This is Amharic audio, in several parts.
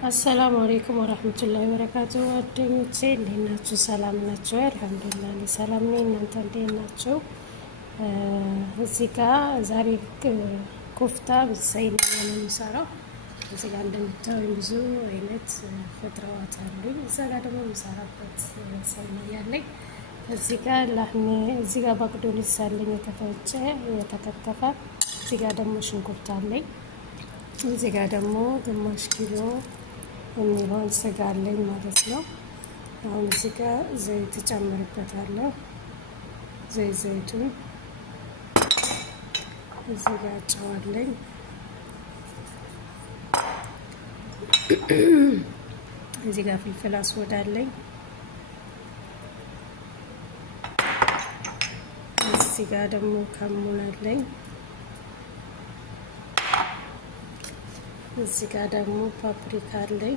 አሰላሙ አለይኩም ወራህመቱላሂ ወበረካቱሁ። ወደኞቼ እንዴት ናችሁ? ሰላም ናችሁ? አልሐምዱሊላህ እኔ ሰላም ነኝ። እናንተ እንዴት ናችሁ? እዚህ ጋር ዛሬ ኩፍታ ብሰይና ነው የምሰራው። እዚህ ጋር እንደምታዩኝ ብዙ አይነት ፍጥረዋት አሉኝ። እዛ ጋር ደግሞ የምሰራበት ሰይና ያለኝ እዚህ ጋር ላህሜ፣ እዚህ ጋር ባቅዶሊስ አለኝ የተፈጨ የተከተፈ። እዚህ ጋር ደግሞ ሽንኩርት አለኝ። እዚህ ጋር ደግሞ ግማሽ ኪሎ የሚሆን ስጋ አለኝ ማለት ነው። አሁን እዚህ ጋር ዘይት እጨምርበታለሁ። ዘይቱን እዚህ ጋር ጨው አለኝ። እዚህ ጋር ፍልፍል አስወድ አለኝ። እዚህ ጋር ደግሞ ከሙን አለኝ። እዚህ ጋር ደግሞ ፓፕሪካ አለኝ።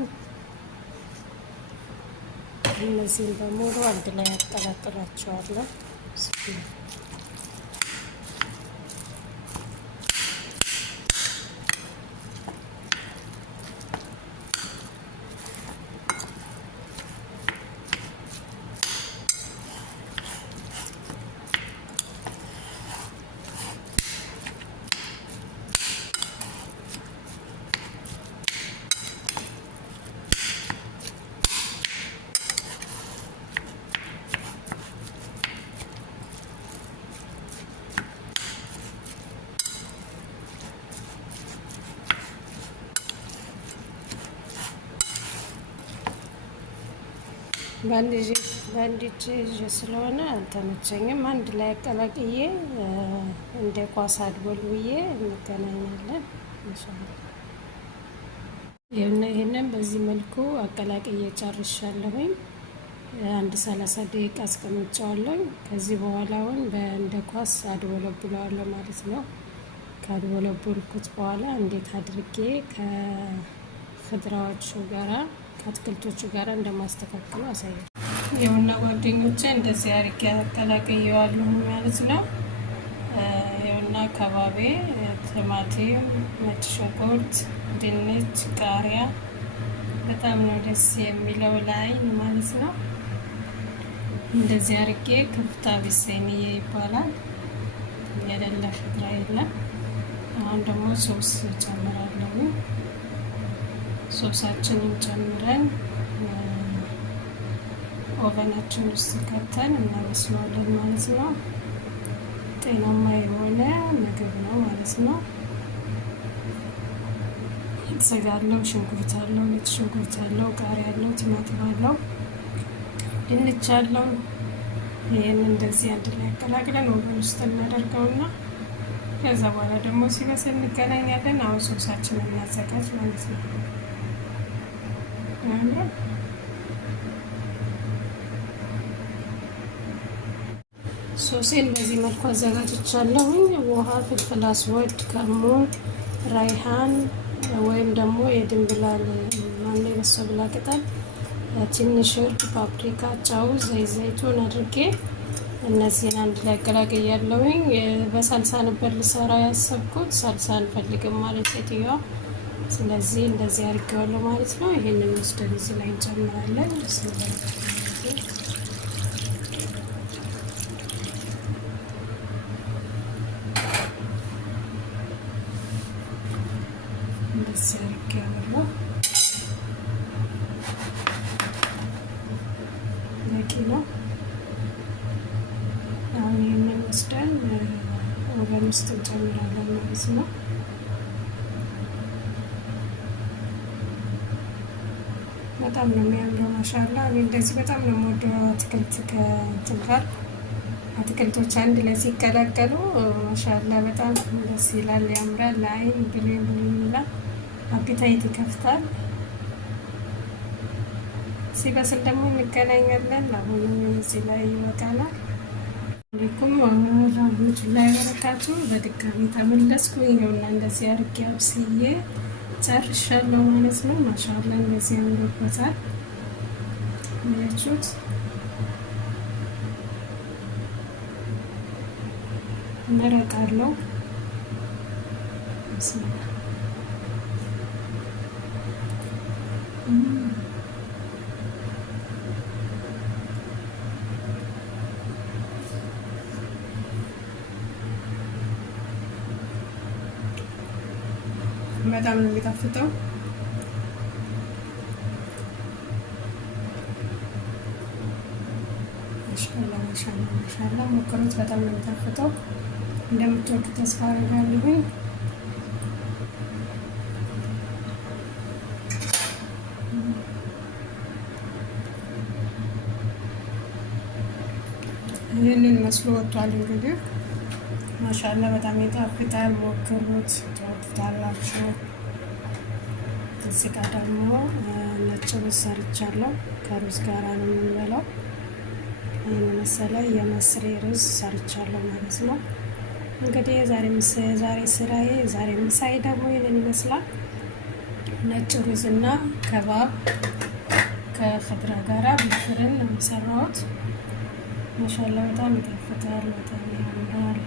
እነዚህን በሙሉ አንድ ላይ አቀላቅላቸዋለሁ። በአንድ እጅ ስለሆነ አልተመቸኝም። አንድ ላይ አቀላቅዬ እንደ ኳስ አድቦል ብዬ እንገናኛለን ኢንሻአላህ። ይሄንን በዚህ መልኩ አቀላቅዬ ጨርሻለሁኝ። አንድ 30 ደቂቃ አስቀምጫለሁ። ከዚህ በኋላ አሁን እንደ ኳስ አድቦለብለዋለሁ ማለት ነው። ካድቦለብልኩት በኋላ እንዴት አድርጌ ከፍድራዎቹ ጋራ ከአትክልቶቹ ጋር እንደማስተካከሉ አሳያለሁ። ይኸውና ጓደኞቼ እንደዚህ አድርጌ አቀላቅየዋለሁ ማለት ነው። ይኸውና ከባቤ፣ ቲማቲም፣ ነጭ ሽንኩርት፣ ድንች፣ ቃሪያ በጣም ነው ደስ የሚለው ለዓይን ማለት ነው። እንደዚህ አድርጌ ክፍታ ቢሰይንዬ ይባላል። የሌለ ፍድራ የለም። አሁን ደግሞ ሶስ ጨምራለሁ። ሶሳችንን ጨምረን ኦቨናችን ውስጥ ከተን እናበስለዋለን ማለት ነው። ጤናማ የሆነ ምግብ ነው ማለት ነው። ስጋ አለው፣ ሽንኩርት አለው፣ ነጭ ሽንኩርት አለው፣ ቃሪያ አለው፣ ቲማቲም አለው፣ ድንች አለው። ይህን እንደዚህ አንድ ላይ አቀላቅለን ኦቨን ውስጥ እናደርገውና ከዛ በኋላ ደግሞ ሲበስል እንገናኛለን። አሁን ሶሳችንን እናዘጋጅ ማለት ነው። ሶሴን በዚህ መልኩ አዘጋጅቻለሁኝ። ውሃ፣ ፍልፍል አስወድ፣ ከሙን፣ ራይሃን ወይም ደግሞ የድንብላል ማን የበሰብላ ቅጠል፣ ትንሽ እርድ፣ ፓፕሪካ፣ ጨው፣ ዘይቱን አድርጌ እነዚህን አንድ ላይ አቀላቅያለሁኝ። በሳልሳ ነበር ልሰራ ያሰብኩት። ሳልሳ አንፈልግም ማለት ሴትዮዋ። ስለዚህ እንደዚህ አድርጌዋለሁ ማለት ነው። ይሄንን ወስደን እዚህ ላይ እንጨምራለን። እንደዚህ አድርጌዋለሁ። በቂ ነው። አሁን ይሄንን ወስደን ኦቨን ውስጥ እንጨምራለን ማለት ነው። በጣም ነው የሚያምረው ማሻአላ። እኔ እንደዚህ በጣም ነው የምወደው አትክልት ከእንትን ጋር አትክልቶች አንድ ላይ ሲቀላቀሉ ማሻአላ በጣም ደስ ይላል፣ ያምራል። ለዓይን ብሌን ይላል፣ አፒታይት ይከፍታል። ሲበስል ደግሞ እንገናኛለን። አሁን እዚህ ላይ ይወጣናል። አለይኩም ወራህመቱላሂ ወበረካቱ። በድጋሚ ተመለስኩ። ይኸውና እንደዚህ አድርጌ አብስዬ ጨርሻለሁ ማለት ነው። ማሻአላ እንደዚህ አምሮበታል። ያችሁት መረቅ አለው። በጣም ነው የሚጣፍጠው። ማሻአላ ሞክሩት። በጣም ነው የሚጣፍጠው። እንደምትወዱ ተስፋ አደርጋለሁ። ይህንን መስሎ ወጥቷል። እንግዲህ ማሻአላ በጣም ይጣፍጣል። ሞክሩት፣ ትወዱታላችሁ። እዚህ ጋር ደግሞ ነጭ ሩዝ ሰርቻለሁ። ከሩዝ ጋር ነው የምንበላው። ይህን መሰለ የመስሪ ሩዝ ሰርቻለሁ ማለት ነው። እንግዲህ ዛሬ ስራዬ ዛሬ ምሳዬ ደግሞ ይህንን ይመስላል። ነጭ ሩዝ እና ከባብ ከኸድራ ጋራ በፍርን ነው የሰራሁት። ማሻአላ በጣም ይጣፍጣል፣ በጣም ያምራል።